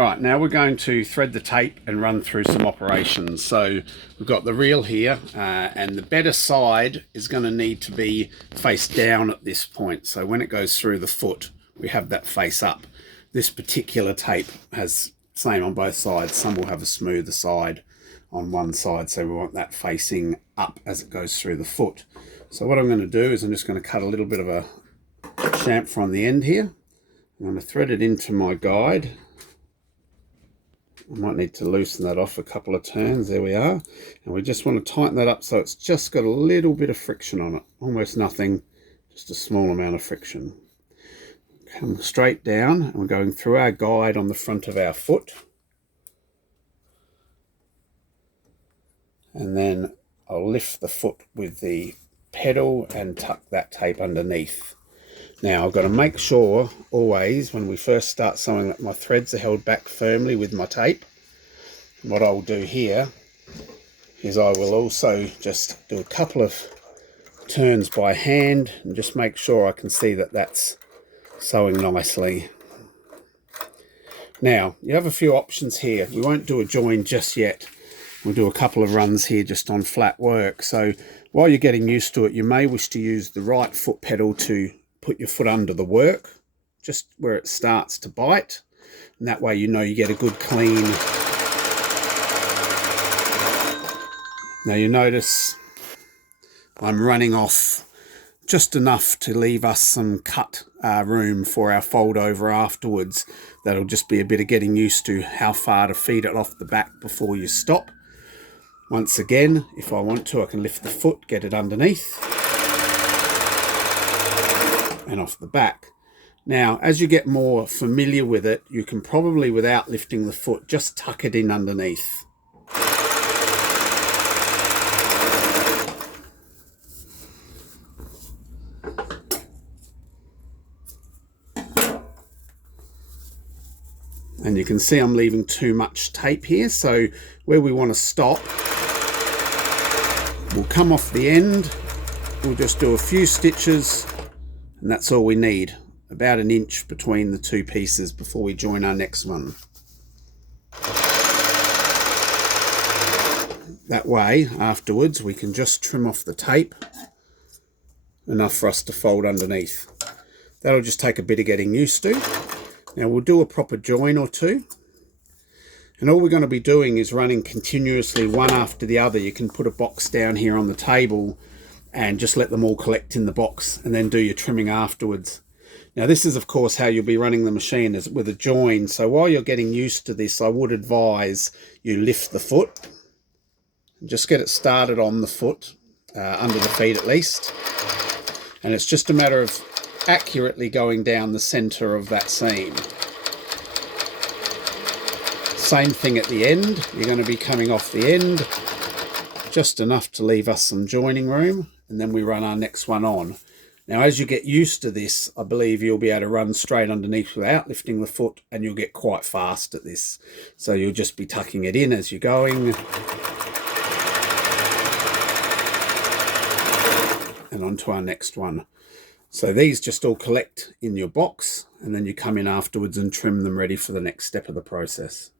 All right, now we're going to thread the tape and run through some operations. So we've got the reel here, and the better side is going to need to be face down at this point. So when it goes through the foot, we have that face up. This particular tape has same on both sides. Some will have a smoother side on one side, so we want that facing up as it goes through the foot. So what I'm going to do is I'm just going to cut a little bit of a chamfer on the end here. I'm going to thread it into my guide. I might need to loosen that off a couple of turns. There we are. And we just want to tighten that up so it's just got a little bit of friction on it. Almost nothing, just a small amount of friction. Come straight down, and we're going through our guide on the front of our foot. And then I'll lift the foot with the pedal and tuck that tape underneath. Now I've got to make sure always when we first start sewing that my threads are held back firmly with my tape. What I'll do here is I will also just do a couple of turns by hand and just make sure I can see that that's sewing nicely. Now you have a few options here. We won't do a join just yet. We'll do a couple of runs here just on flat work. So while you're getting used to it, you may wish to use the right foot pedal to put your foot under the work, just where it starts to bite. And that way you know you get a good clean. Now you notice I'm running off just enough to leave us some cut room for our fold over afterwards. That'll just be a bit of getting used to how far to feed it off the back before you stop. Once again, if I want to, I can lift the foot, get it underneath and off the back. Now, as you get more familiar with it, you can probably, without lifting the foot, just tuck it in underneath. And you can see I'm leaving too much tape here, so where we want to stop, we'll come off the end, we'll just do a few stitches, and that's all we need. About an inch between the two pieces before we join our next one. That way, afterwards, we can just trim off the tape, enough for us to fold underneath. That'll just take a bit of getting used to. Now we'll do a proper join or two, and all we're going to be doing is running continuously one after the other. You can put a box down here on the table and just let them all collect in the box and then do your trimming afterwards. Now this is of course how you'll be running the machine, is with a join. So while you're getting used to this, I would advise you lift the foot and just get it started on the foot, under the feet at least, and it's just a matter of accurately going down the center of that seam. Same thing at the end. You're going to be coming off the end just enough to leave us some joining room, and then we run our next one on. Now as you get used to this, I believe you'll be able to run straight underneath without lifting the foot, and you'll get quite fast at this. So you'll just be tucking it in as you're going, and on to our next one. So these just all collect in your box, and then you come in afterwards and trim them ready for the next step of the process.